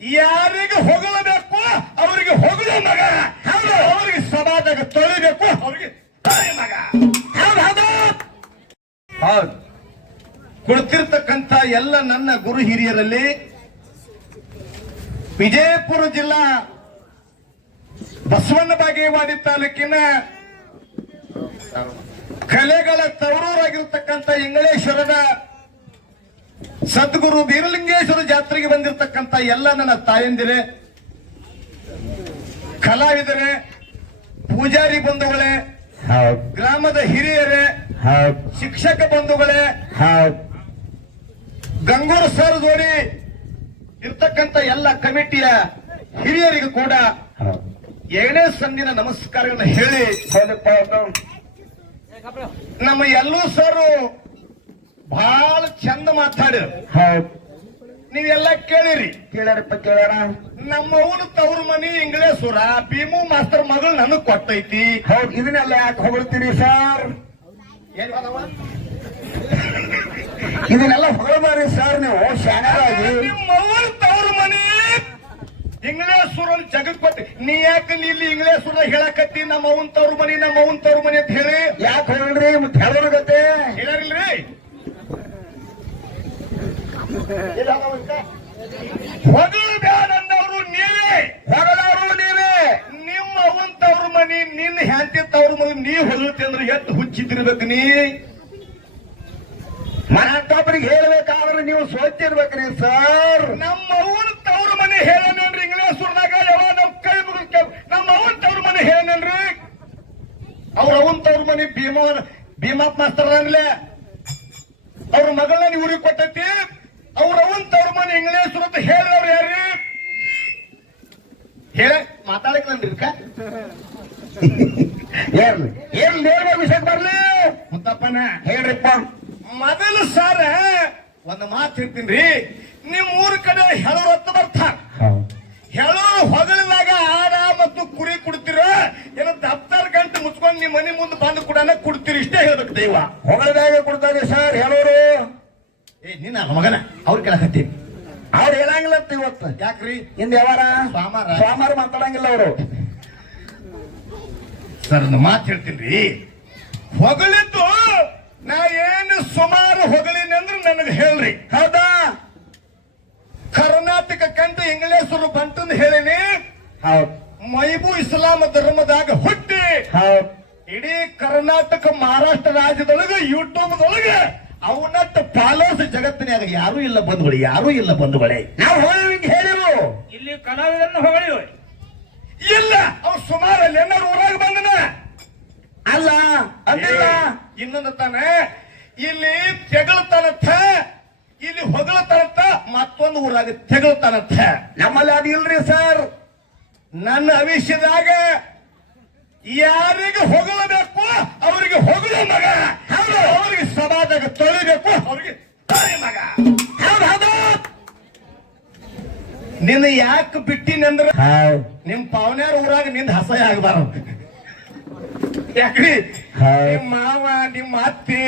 ಯಾರಿಗೆ ಹೊಗಳಬೇಕು ಅವರಿಗೆ ಹೊಗಳ ಮಗ, ಅವರಿಗೆ ಸಮಾಜಕ್ಕೆ ತೊಳಿಬೇಕು ಅವರಿಗೆ ತೊಳೆ ಮಗ. ಹೌದು, ಕುಳಿತಿರ್ತಕ್ಕಂಥ ಎಲ್ಲ ನನ್ನ ಗುರು ಹಿರಿಯರಲ್ಲಿ ವಿಜಯಪುರ ಜಿಲ್ಲಾ ಬಸವಣ್ಣ ಬಾಗೇವಾಡಿ ತಾಲೂಕಿನ ಕಲೆಗಳ ತವರೂರಾಗಿರ್ತಕ್ಕಂಥ ಇಂಗಳೇಶ್ವರದ ಸದ್ಗುರು ಬೀರಲಿಂಗೇಶ್ವರ ಜಾತ್ರೆಗೆ ಬಂದಿರತಕ್ಕಂಥ ಎಲ್ಲ ನನ್ನ ತಾಯಂದಿರೇ, ಕಲಾವಿದರೇ, ಪೂಜಾರಿ ಬಂಧುಗಳೇ, ಗ್ರಾಮದ ಹಿರಿಯರೇ, ಶಿಕ್ಷಕ ಬಂಧುಗಳೇ, ಗಂಗೂರು ಸರ್ ಜೋಡಿ ಇರ್ತಕ್ಕಂಥ ಎಲ್ಲ ಕಮಿಟಿಯ ಹಿರಿಯರಿಗೂ ಕೂಡ ಎರಡನೇ ಸಂದಿನ ನಮಸ್ಕಾರಗಳನ್ನ ಹೇಳಿ, ನಮ್ಮ ಎಲ್ಲೂ ಸರ್ ಬಹಳ ಚಂದ ಮಾತಾಡಿರು. ನೀವೆಲ್ಲ ಕೇಳಿರಿ. ಕೇಳಾರಪ್ಪ ಕೇಳಾರ. ನಮ್ಮ ಅವನು ತವ್ರ ಮನಿ ಇಂಗ್ಲೇಶ್ವರ ಭೀಮು ಮಾಸ್ತರ್ ಮಗಳು ನನಗ್ ಕೊಟ್ಟೈತಿ. ಹೌದು, ಇದನ್ನೆಲ್ಲ ಯಾಕೆ ಹೊಗಳ್ತೀರಿ ಸರ್? ಇದನ್ನೆಲ್ಲ ಹೊಗಳಬಾರಿ ಸರ್ ನೀವು ಶಾಣರಾಗಿ. ನಿಮ್ಮ ಅವನು ತವ್ರ ಮನಿ ಇಂಗ್ಲೇಶ್ವರ ಜಗತ್ ಕೊಟ್ಟಿ, ನೀ ಯಾಕೆ ಇಲ್ಲಿ ಇಂಗ್ಲೇಶ್ವರ ಹೇಳಕತ್ತಿ ನಮ್ಮ ಅವನ್ ತವ್ರ ಮನಿ ನಮ್ಮ ಅವನ್ ತವ್ರ ಮನಿ ಅಂತ ಹೇಳಿ ಯಾಕೆ ಹೊಗಳ್ರಿ? ಮತ್ತೆ ಹೇಳೋಣ ಗತೆ ಹೇಳಿಲ್ರಿ. ಹೊಗಳು ಬ್ಯಾಡನ್ನವರು ನೀವೇ, ಹೊಗಳವರು ನೀವೇ. ನಿಮ್ಮ ಅವನ್ ತವ್ರ ಮನಿ ನಿನ್ನ ಹ್ಯಾಂತಿ ತವ್ರ ಮನಿ ನೀ ಹೊಗಳ್ತಿ ಅಂದ್ರೆ ಎಷ್ಟು ಹುಚ್ಚಿದ್ದಿರ್ಬೇಕು ನೀ. ಮತ್ತೊಬ್ಬರಿಗೆ ಹೇಳ್ಬೇಕಾದ್ರೆ ನೀವು ಸೋತಿರ್ಬೇಕ್ರಿ ಸರ್. ನಮ್ಮ ಅವನ್ ತವ್ರ ಮನಿ ಹೇಳನೇನ್ರಿ ಇಂಗ್ಲೇಶ್ವರ್ನಾಗ ಯಾವ ನಮ್ ಕೈ ಮುಗಿದ ನಮ್ಮ ಅವನ್ ತವ್ರ ಮನಿ ಹೇಳನೇನ್ರಿ. ಅವ್ರ ಅವನ್ ತವ್ರ ಮನಿ ಭೀಮಪ್ಪ ಮಾಸ್ತರ್ ಅನ್ಲೆ ಅವ್ರ ಮಗಳನ್ನ ಊರಿಗೆ ಕೊಟ್ಟೈತಿ. ಅವ್ರ ಅವನ್ ತವ್ರ ಮನಿ ಇಂಗ್ಲೇಶ್ವರ ಅಂತ ಹೇಳಿದವ್ರು ಯಾರ್ರಿ? ಹೇಳ ಮಾತಾಡಕ್ರಿ ಏನ್ ನೇರ ವಿಷಯಕ್ಕೆ ಬರ್ಲಿ ಮುತ್ತಪ್ಪನ ಹೇಳ್ರಿಪ್ಪ. ಮೊದಲು ಸಾರ ಒಂದು ಮಾತು ಹೇಳ್ತೀನಿ. ನಿಮ್ ಊರ ಕಡೆ ಹೇಳೋರು ಹೊತ್ತು ಬರ್ತಾರ. ಹೇಳೋರು ಹೊಗಳಿದಾಗ ಆಡ ಮತ್ತು ಕುರಿ ಕುಡ್ತೀರ, ಏನೋ 10 ಗಂಟೆ ಮುಚ್ಕೊಂಡು ನಿಮ್ ಮನೆ ಮುಂದೆ ಬಂದು ಕೂಡ ಕುಡ್ತೀರಿ. ಇಷ್ಟೇ ಹೇಳ್ಬೇಕು ದೈವ. ಹೊಗಳದಾಗ ಕೊಡ್ತಾರೆ ಸರ್ ಹೇಳೋರು. ನಿನ್ನ ಮಗನ ಅವ್ರು ಕೇಳಕತ್ತೀನಿ. ಅವ್ರು ಹೇಳಂಗಿಲ್ಲ ಇವತ್ತು. ಯಾಕ್ರಿ? ಇಂದ ಯಾವಾರ ಸೋಮವಾರ ಮಾತಾಡಂಗಿಲ್ಲ ಅವರು. ಸರ್ ಒಂದು ಮಾತು ಹೇಳ್ತೀನಿ. ಹೊಗಳಿದ್ದು ನಾ ಏನು ಸುಮಾರು ಹೊಗಳಿನಿ ಅಂದ್ರೆ ನನಗೆ ಹೇಳ್ರಿ. ಹೌದಾ? ಕರ್ನಾಟಕ ಕಂಡು ಇಂಗ್ಲೇಶ್ವರ ಬಂಟಂದು ಹೇಳಿನಿ. ಹೌದು. ಮೈಬು ಇಸ್ಲಾಂ ಧರ್ಮದಾಗ ಹುಟ್ಟಿ ಹೌದು. ಇಡೀ ಕರ್ನಾಟಕ ಮಹಾರಾಷ್ಟ್ರ ರಾಜ್ಯದೊಳಗೆ ಯೂಟ್ಯೂಬ್ದೊಳಗೆ ಅವನಟ್ಟು ಫಾಲೋಸ್ ಜಗತ್ತಿನಾಗ ಯಾರು ಇಲ್ಲ ಬಂಧುಗಳು, ಯಾರು ಇಲ್ಲ ಬಂಧುಗಳೇ. ನಾವು ಹೇಳಿವು ಇಲ್ಲಿ ಕಲಾವಿದರನ್ನು ಹೊಗಳಿವೆ ಇಲ್ಲ. ಅವ್ರು ಸುಮಾರು ಅಲ್ಲಿ ಏನಾರು ಊರಾಗ ಬಂದನ ಅಲ್ಲ ಅಂದಿಲ್ಲ. ಇನ್ನೊಂದು ತಾನೆ ಇಲ್ಲಿ ತೆಗಳ್ತಾನಂತ, ಇಲ್ಲಿ ಹೊಗಳತಾನಂತ, ಮತ್ತೊಂದು ಊರಾಗ ತೆಗಳ್ತಾನಂತ. ನಮ್ಮಲ್ಲಿ ಅದು ಇಲ್ರಿ ಸರ್. ನನ್ನ ಅವಿಷ್ಯದಾಗ ಯಾರಿಗೆ ಹೊಗಳಬೇಕು ಅವರಿಗೆ ಹೊಗಳ ಮಗ, ಅವರಿಗೆ ಸಮಾಜದಾಗ ತೊಳಿಬೇಕು ಅವರಿಗೆ ತೊಳೆ ಮಗ. ನಿನ್ನ ಯಾಕೆ ಬಿಟ್ಟಿನಂದ್ರ ನಿಮ್ ಪಾವನ್ಯಾರ ಊರಾಗ ನಿಂದ ಹಸಯ ಆಗಬಾರದು. ಯಾಕ್ರಿ? ನಿಮ್ ಮಾವ ನಿಮ್ಮ ಅತ್ತಿ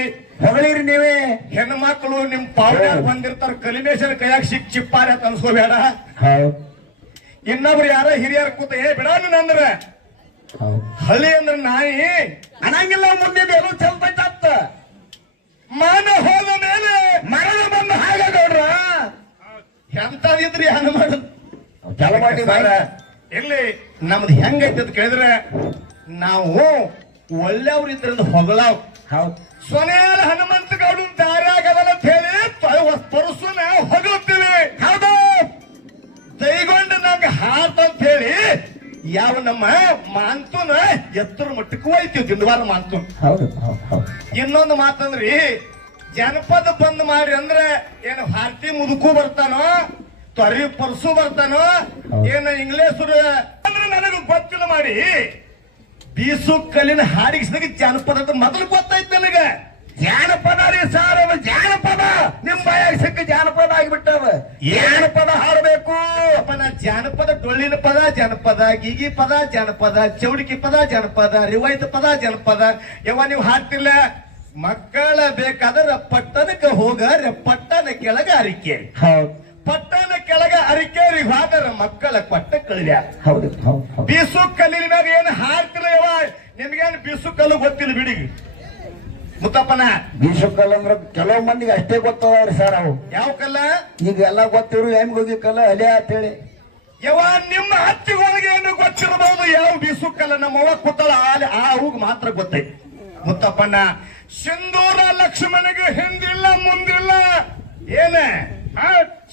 ಹೊಗಳಿರಿ ನೀವೇ. ಹೆಣ್ಣು ಮಕ್ಕಳು ನಿಮ್ ಪಾವನ್ಯಾರ ಬಂದಿರ್ತಾರ, ಕಲಿಮೇಶನ ಕೈಯಾಗ ಸಿಕ್ ಚಿಪ್ಪಾರೆ ಅಂತ ಅನ್ಸ್ಕೋಬೇಡ. ಇನ್ನೊಬ್ರು ಯಾರ ಹಿರಿಯರ ಕೂತ ಬಿಡ ಅಂದ್ರ ಹಳ್ಳಿ ಅಂದ್ರ ನಾಯಿ ಅನ್ನಂಗಿಲ್ಲ. ಮುಂದೆ ಏನು ಚಲ್ತೈತ ಮಾನ ಹೋದ ಮೇಲೆ ಮರಣ ಬಂದು ಹಾಗೆ ನೋಡ್ರ ಎಂತದಿದ್ರಿ ಹಣ್ಣು ಮಾಡುದು ಚಲ ಮಾಡಿ ಇಲ್ಲಿ ನಮ್ದು ಹೆಂಗೈತೆ ಅಂತ ಕೇಳಿದ್ರೆ ನಾವು ಒಳ್ಳೆಯವ್ರಿದ್ರಿಂದ ಹೊಗಳಾವ್. ಹೌದು. ಸೊನೇಲ ಹನುಮಂತ ಗೌಡ ದಾರ್ಯಾಗದಲ್ಲ ಅಂತ ಹೇಳಿ ಪರಸು ನಾವು ಹೊಗಳ್ತೀವಿ. ಹೌದು. ದೈಗೊಂಡ ನಂಗೆ ಹಾತ್ ಅಂತ ಹೇಳಿ ಯಾವ ನಮ್ಮ ಮಾನ್ತೂನ್ ಎತ್ತರ ಮಟ್ಟಕ್ಕೂ ಹೋಯ್ತೀವಿ. ದಿನವಾರ ಮಾನ್ತೂನ್. ಹೌದು. ಇನ್ನೊಂದು ಮಾತಂದ್ರಿ, ಜನಪದ ಬಂದ್ ಮಾಡಿ ಅಂದ್ರೆ ಏನು ಭಾರತಿ ಮುದುಕು ಬರ್ತಾನೋ, ತೊರಿ ಪರ್ಸು ಬರ್ತಾನೋ, ಏನು ಇಂಗ್ಲೇಶ್ವರ ಅಂದ್ರೆ ನನಗೆ ಗೊತ್ತಿಲ್ಲ ಮಾಡಿ ಬೀಸು ಕಲ್ಲಿನ ಹಾಡಿಸಿದಾಗ ಜಾನಪದ ಮೊದಲು ಗೊತ್ತಾಯ್ತು ನನಗೆ. ಜಾನಪದ ರೀ ಸರ್, ಅದು ಜಾನಪದ. ನಿಮ್ ಬಾಯಾಗ ಸಿಕ್ಕ ಜಾನಪದ ಆಗಿಬಿಟ್ಟವ. ಜಾನಪದ ಹಾಡಬೇಕು. ಅಪ್ಪನ ಜಾನಪದ, ಡೊಳ್ಳಿನ ಪದ ಜಾನಪದ, ಗೀಗಿ ಪದ ಜಾನಪದ, ಚೌಡಿಕಿ ಪದ ಜಾನಪದ, ರಿವಾಯ್ತ ಪದ ಜಾನಪದ. ಯಾವ ನೀವು ಹಾಡ್ತಿಲ್ಲ? ಮಕ್ಕಳ ಬೇಕಾದ್ರೆ ಪಟ್ಟಣಕ್ಕೆ ಹೋಗ, ಪಟ್ಟಣ ಕೆಳಗ ಅರಿಕೆ, ಹೌದು. ಪಟ್ಟಣ ಕೆಳಗ ಅರಿಕೆ ಊರಿಗೆ ಹೋದರ ಮಕ್ಕಳ ಕೊಟ್ಟ ಕಳಿಯ ಹೌದು ಹೌದು ಹೌದು ಬೀಸು ಕಲ್ಲಿನ ಮ್ಯಾಗ ಏನು ಹಾರ್ತಿಲ್ಲ ಯವ ನಿಮ್ಗೇನು ಬೀಸು ಕಲ್ಲು ಗೊತ್ತಿಲ್ಲ ಬಿಡಿ ಮುತ್ತಪ್ಪನ ಬೀಸುಕಲ್ಲ ಅಂದ್ರ ಕೆಲವು ಮಂದಿಗೆ ಅಷ್ಟೇ ಗೊತ್ತದವ್ರಿ ಸರ್ ಅವು ಯಾವ ಕಲ್ಲ ಈಗ ಎಲ್ಲ ಗೊತ್ತಿರು ಹೆಂಗ್ ಹೋಗಿ ಕಲ್ಲ ಅಲೆ ಅಂತೇಳಿ ಯವ ನಿಮ್ಮ ಹತ್ತಿಗೊಳಗೆ ಏನು ಗೊತ್ತಿರಬಹುದು ಯಾವ ಬೀಸು ಕಲ್ಲ ನಮ್ಮವ್ವ ಕೂತಳ ಆ ಹೂಗ್ ಮಾತ್ರ ಗೊತ್ತೈತಿ ಮುತ್ತಪ್ಪನ ಸಿಂಧೂರ ಲಕ್ಷ್ಮಣಗೆ ಹಿಂದಿಲ್ಲ ಮುಂದಿಲ್ಲ ಏನ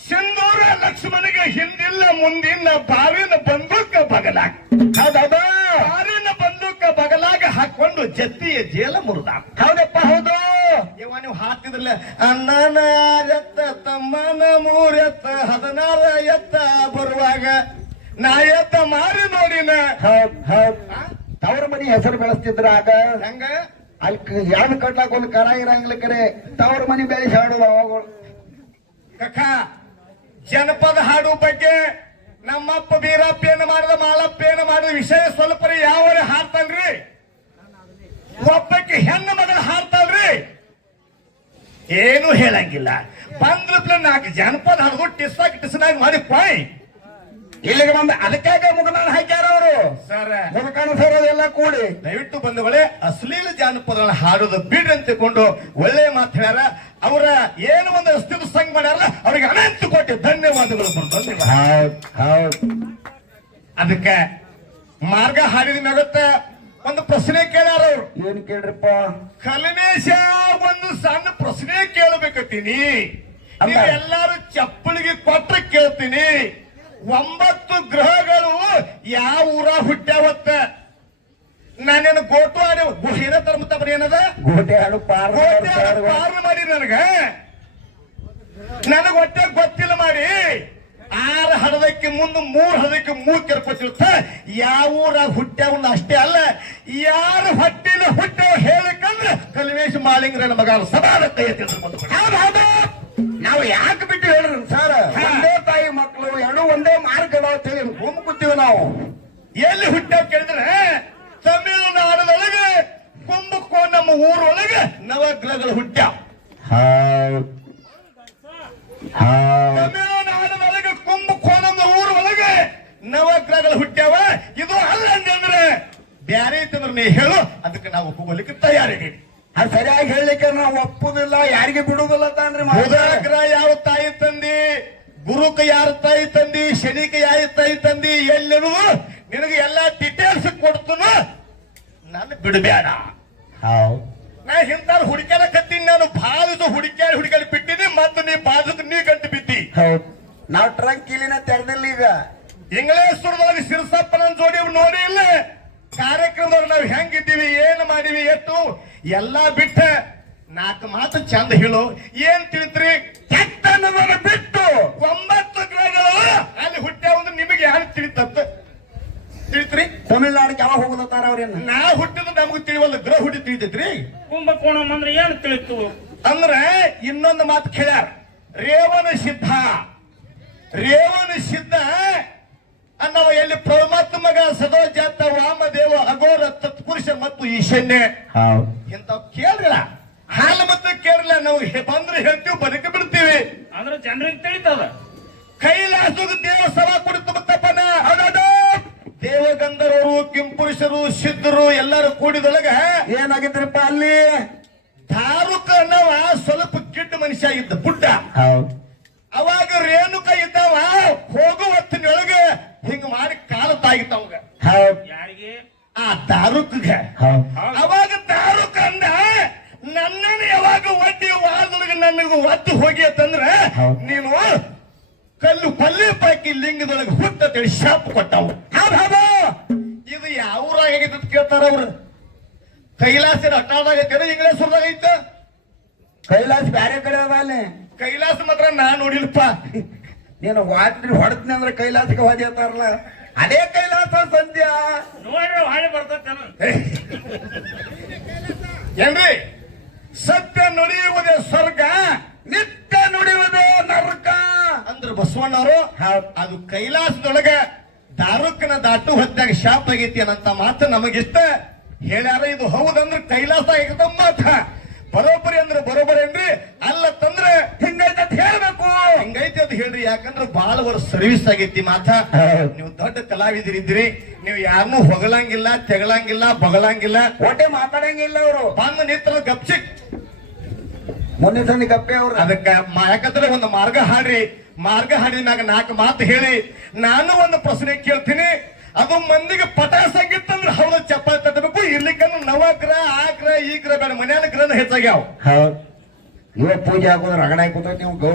ಸಿಂಧೂರ ಲಕ್ಷ್ಮಣಗೆ ಹಿಂದಿಲ್ಲ ಮುಂದಿನ ಬಾವಿನ ಬಂದೂಕ ಬಗಲಾಗ ಹೌದೌದ ಬಾವಿನ ಬಂದೂಕ ಬಗಲಾಗ ಹಾಕೊಂಡು ಜತ್ತಿಯ ಜೇಲ ಮುರಿದ ಹೌದಪ್ಪ ಹೌದು ಇವ ನೀವು ಹಾಕ್ತಿದ್ರಲ್ಲ ಅಣ್ಣನ ಎತ್ತ ತಮ್ಮನ ಮೂರೆತ್ತ 16 ಎತ್ತ ಬರುವಾಗ ನಾ ಎತ್ತ ಮಾರಿ ನೋಡಿನ ಹೌದ್ ಹೌದ್ ತವ್ರ ಮನಿ ಹೆಸರು ಬೆಳೆಸ್ತಿದ್ರ ಆಗ ಹಂಗ ಅಲ್ಲಿ ಯಾವ್ದು ಕಟ್ಲಾಕ ಒಂದು ಕರ ಇರಂಗಿಲ್ಲ ಕರೆ ತವ್ರ ಮನಿ ಬೆಳೆಸಿ ಹಾಡೋದು ಅವಾಗಳು ಕಕ್ಕ ಜನಪದ ಹಾಡು ಬಗ್ಗೆ ನಮ್ಮಪ್ಪ ಬೀರಪ್ಪ ಏನ್ ಮಾಡಿದ ಮಾಳಪ್ಪ ಏನ್ ಮಾಡಿದ ವಿಷಯ ಸ್ವಲ್ಪ ಯಾವ ಹಾಡ್ತಾನ್ರಿ ಒಬ್ಬಕ್ಕೆ ಹೆಣ್ಣು ಮಗಳ ಹಾಡ್ತಾಳ್ರಿ ಏನು ಹೇಳಂಗಿಲ್ಲ ಬಂದ್ರಪ್ಲೆ 4 ಜನಪದ ಹಾಡು ಟಿಸ್ನಾಗಿ ಮಾಡಿ ಪಾಯ್ ಇಲ್ಲಿಗೆ ಬಂದ ಅದಕ್ಕಾಗ ಮುಗನಾನ್ ಹಾಕ್ಯಾರ ಅವರು ಸರ್ ಮುಗಕಾನ ಸರ್ ಅದೆಲ್ಲ ಕೂಡಿ ದಯವಿಟ್ಟು ಬಂದವಳೆ ಅಶ್ಲೀಲ ಜಾನಪದ ಹಾಡೋದು ಬಿಡ್ರಿ ಅಂತ ಕೊಂಡು ಒಳ್ಳೆ ಮಾತು ಹೇಳ್ಯಾರ ಅವರ ಏನು ಒಂದು ಅಸ್ತಿತ್ವ ಸಂಘ ಮಾಡ್ಯಾರಲ್ಲ ಅವ್ರಿಗೆ ಅನಂತ ಕೋಟಿ ಧನ್ಯವಾದಗಳು ಧನ್ಯವಾದ ಹೌದ್ ಹೌದ್ ಅದಕ್ಕೆ ಮಾರ್ಗ ಹಾಡಿದ ಮ್ಯಾಗತ್ತ ಒಂದು ಪ್ರಶ್ನೆ ಕೇಳ್ಯಾರ ಅವ್ರು ಏನ್ ಕೇಳ್ರಿಪ್ಪ ಕಲ್ಮೇಶ ಒಂದು ಸಣ್ಣ ಪ್ರಶ್ನೆ ಕೇಳಬೇಕತ್ತೀನಿ ನೀವು ಎಲ್ಲಾರು ಚಪ್ಪಳಿಗೆ ಕೊಟ್ರೆ ಕೇಳ್ತೀನಿ 9 ಗ್ರಹಗಳು ಯಾವ ಊರ ಹುಟ್ಟ್ಯಾವತ್ತ ನಾನೇನು ಗೋಟು ಆಡಿ ಏನ ತರ್ಮತ್ತಪ್ಪ ಏನದ ಗೋಟೆ ಹಾಡು ಪಾರ್ ಗೋಟೆ ಪಾರ ಮಾಡಿ ನನಗ ಹೊಟ್ಟೆ ಗೊತ್ತಿಲ್ಲ ಮಾಡಿ 6 ಹಡದಕ್ಕೆ ಮುಂದೆ 3 ಹಡದಕ್ಕೆ 3 ಕೆರ್ಕೊತಿರ್ತ ಯಾವ ಊರಾಗ ಹುಟ್ಟ್ಯಾವನ್ನ ಅಷ್ಟೇ ಅಲ್ಲ ಯಾರು ಹೊಟ್ಟಿನ ಹುಟ್ಟ್ಯಾವ ಹೇಳಿಕಂದ್ರೆ ಕಲ್ಮೇಶ್ ಮಾಳಿಂಗ್ರನ ಮಗ ಸದಾನತೆ ನಾವು ಯಾಕೆ ಬಿಟ್ಟು ಹೇಳ್ರಿ ಸರ್ ಒಂದೇ ತಾಯಿ ಮಕ್ಕಳು ಎರಡು ಒಂದೇ ಮಾರ್ಗ ಅಂತೇಳಿ ಕೂತೀವಿ ನಾವು ಎಲ್ಲಿ ಹುಟ್ಟ್ಯಾವ ಕೇಳಿದ್ರೆ ತಮಿಳುನಾಡದೊಳಗೆ ಕುಂಭಕೋ ನಮ್ಮ ಊರೊಳಗೆ ನವಗ್ರಹಗಳು ಹುಟ್ಟ್ಯಾವ ತಮಿಳುನಾಡದೊಳಗೆ ಕುಂಭಕೋಣದ ಊರೊಳಗೆ ನವಗ್ರಹಗಳು ಹುಟ್ಟ್ಯಾವ ಇದು ಅಲ್ಲ ಅಂತಂದ್ರೆ ಬ್ಯಾರೆ ಐತಂದ್ರೆ ನೀ ಹೇಳು ಅದಕ್ಕೆ ನಾವು ಹೋಗ್ಲಿಕ್ಕೆ ತಯಾರಿದ್ದೀವಿ ಅದು ಸರಿಯಾಗಿ ಹೇಳಲಿಕ್ಕೆ ನಾವು ಒಪ್ಪುದಿಲ್ಲ ಯಾರಿಗೆ ಬಿಡುದಿಲ್ಲ ತಾನ್ರಿ ಗ್ರಹ ಯಾವ ತಾಯಿ ತಂದಿ ಗುರುಕ ಯಾರ ತಾಯಿ ತಂದಿ ಶನಿಕ ಯಾವ ತಾಯಿ ತಂದಿ ಎಲ್ಲೆನು ನಿನಗೆ ಎಲ್ಲಾ ಡೀಟೇಲ್ಸ್ ಕೊಡ್ತನು ನಾನು ಬಿಡಬೇಡ ನಾ ಇಂತಾರು ಹುಡುಕ್ಯಾಡಕತ್ತೀನಿ ನಾನು ಬಾಜು ಹುಡುಕ್ಯಾಡಿ ಬಿಟ್ಟಿನಿ ಮತ್ತೆ ನೀ ಬಾಜುಕ್ ನೀ ಗಂಟು ಬಿದ್ದಿ ನಾವು ಟ್ರಂಕ್ ಇಲ್ಲಿನ ತೆರೆದಿಲ್ಲ ಈಗ ಇಂಗ್ಲೇಶ್ವರದೊಳಗೆ ಶಿರಸಪ್ಪನ ಜೋಡಿ ನೋಡಿ ಇಲ್ಲ ಕಾರ್ಯಕ್ರಮದವ್ರು ನಾವು ಹೆಂಗಿದ್ದೀವಿ ಏನ್ ಮಾಡಿವಿ ಎಷ್ಟು ಎಲ್ಲಾ ಬಿಟ್ಟ 4 ಮಾತು ಚಂದ ಹೇಳು ಏನ್ ತಿಳಿತ್ರಿ ಕೆಟ್ಟ ಬಿಟ್ಟು 9 ಗ್ರಹಗಳು ಅಲ್ಲಿ ಹುಟ್ಟ್ಯಾವಂದ್ರೆ ನಿಮಗೆ ಯಾರು ತಿಳಿತತ್ತ ತಿಳಿತ್ರಿ ತಮಿಳ್ನಾಡಿಗೆ ಯಾವಾಗ ಹೋಗುತ್ತಾರ ಅವ್ರೇನು ನಾ ಹುಟ್ಟಿದ ನಮಗೂ ತಿಳಿವಲ್ಲ ಗ್ರಹ ಹುಟ್ಟಿ ತಿಳಿತೈತ್ರಿ ಕುಂಭಕೋಣಂ ಅಂದ್ರೆ ಏನ್ ತಿಳಿತು ಅಂದ್ರೆ ಇನ್ನೊಂದು ಮಾತು ಕೇಳ್ಯಾರ ರೇವಣ ಸಿದ್ಧ ಅನ್ನವ ಎಲ್ಲಿ ಪರಮಾತ್ಮಗ ಸದೋಜಾತ ವಾಮದೇವ ಅಘೋರ ತತ್ಪುರುಷ ಮತ್ತು ಈಶನ್ಯ ಇಂಥವ್ ಕೇಳಿಲ್ಲ ಹಾಲು ಮತ್ತೆ ಕೇಳಿಲ್ಲ ನಾವು ಬಂದ್ರೆ ಹೇಳ್ತೀವಿ ಬದುಕಿ ಬಿಡ್ತೀವಿ ಅಂದ್ರೆ ಜನರಿಗೆ ತಿಳಿತದ ಕೈಲಾಸದ ದೇವ ಸಭಾ ಕುಡಿತು ಮತ್ತಪ್ಪನ ದೇವಗಂಧರ್ವರು ಕಿಂಪುರುಷರು ಸಿದ್ಧರು ಎಲ್ಲರೂ ಕೂಡಿದೊಳಗ ಏನಾಗಿದ್ರಪ್ಪ ಅಲ್ಲಿ ಧಾರುಕ ಅನ್ನವ ಸ್ವಲ್ಪ ಗಿಡ್ಡ ಮನುಷ್ಯ ಇದ್ದ ಬುಡ್ಡ ಅವಾಗ ರೇಣುಕ ಇದ್ದವ ಹೋಗು ಹೊತ್ತಿನೊಳಗೆ ಹಿಂಗ ಮಾಡಿ ಕಾಲ ತಾಗಿತ್ತವಾಗ ಯಾರಿಗೆ ಆ ದಾರುಕ್ಗೆ ಅವಾಗ ದಾರುಕ್ ಅಂದ ನನ್ನನ್ನು ಯಾವಾಗ ಒಡ್ಡಿ ವಾರದೊಳಗೆ ನನಗೆ ಒದ್ದು ಹೋಗಿ ಅಂತಂದ್ರೆ ನೀನು ಕಲ್ಲು ಪಲ್ಲೆ ಪಾಕಿ ಲಿಂಗದೊಳಗೆ ಹುಟ್ಟಂತೇಳಿ ಶಾಪ್ ಕೊಟ್ಟವು ಇದು ಯಾವ ಊರಾಗೈತೆ ಅಂತ ಕೇಳ್ತಾರ ಅವ್ರು ಕೈಲಾಸ ಅಟ್ಟಾಡಾಗೈತೆ ಇಂಗ್ಲೇಶ್ವರದಾಗ ಐತ ಕೈಲಾಸ ಬ್ಯಾರೆ ಕಡೆ ಅದ ಅಲ್ಲಿ ಕೈಲಾಸ ಮಾತ್ರ ನಾ ನೋಡಿಲ್ಪ ನೀನು ವಾಟ್ರಿ ಹೊಡೆದ್ನಿ ಅಂದ್ರೆ ಕೈಲಾಸಕ್ಕೆ ಹೋದಿ ಅಂತಾರಲ್ಲ ಅದೇ ಕೈಲಾಸ ಸಂಧ್ಯಾ ನೋಡ್ರಿ ಹಾಳಿ ಬರ್ತೇನ ಏನ್ರಿ ಸತ್ಯ ನುಡಿಯುವುದೇ ಸ್ವರ್ಗ ನಿತ್ಯ ನುಡಿಯುವುದೇ ನರಕ ಅಂದ್ರೆ ಬಸವಣ್ಣವರು ಅದು ಕೈಲಾಸದೊಳಗ ದಾರುಕನ ದಾಟು ಹೊತ್ತಾಗ ಶಾಪ್ ಆಗೈತಿ ಅನ್ನಂತ ಮಾತು ನಮಗಿಷ್ಟ ಹೇಳ್ಯಾರ ಇದು ಹೌದಂದ್ರೆ ಕೈಲಾಸ ಆಗಿದ ಮಾತ ಬರೋಬ್ಬರಿ ಅಂದ್ರೆ ಬರೋಬ್ಬರಿ ಏನ್ರಿ ಅಲ್ಲ ತಂದ್ರೆ ಹಿಂಗೈತೆ ಅಂತ ಹೇಳ್ಬೇಕು. ಹಿಂಗೈತಿ ಅಂತ ಹೇಳ್ರಿ. ಯಾಕಂದ್ರೆ ಬಹಳ ವರ್ಷ ಸರ್ವಿಸ್ ಆಗೈತಿ ಮಾತ. ನೀವು ದೊಡ್ಡ ಕಲಾವಿದರಿದ್ದೀರಿ. ನೀವು ಯಾರನ್ನೂ ಹೊಗಳಂಗಿಲ್ಲ, ತೆಗಳಂಗಿಲ್ಲ, ಬಗಳಂಗಿಲ್ಲ, ಒಟ್ಟೆ ಮಾತಾಡಂಗಿಲ್ಲ ಅವರು. ಬಂದು ನಿಂತರ ಗಪ್ಚಿಕ್ ಮೊನ್ನೆ ತಂದು ಗಪ್ಪೆ ಅವ್ರು. ಅದಕ್ಕ ಯಾಕಂದ್ರೆ ಒಂದು ಮಾರ್ಗ ಹಾಡ್ರಿ. ಮಾರ್ಗ ಹಾಡಿನಾಗ 4 ಮಾತು ಹೇಳಿ ನಾನು ಒಂದು ಪ್ರಶ್ನೆ ಕೇಳ್ತೀನಿ. ಅದು ಮಂದಿಗೆ ಪಟಾಸಾಗಿತ್ತಂದ್ರೆ ಹೌದು ಚಪ್ಪಾಳೆ ತಟ್ಟಬೇಕು. ಇರ್ಲಿಕ್ಕಂದ್ರೆ ನವಗ್ರ ಆಗ್ರ ಈಗ್ರ ಬೇಡ, ಮನ್ಯಾನ ಗ್ರಹ ಹೆಚ್ಚಾಗ್ಯಾವ. ಹೌದು, ಇವಾಗ ಪೂಜೆ ಹಾಕೋದ್ರೆ ರಗಡ ಕೂತ ನೀವು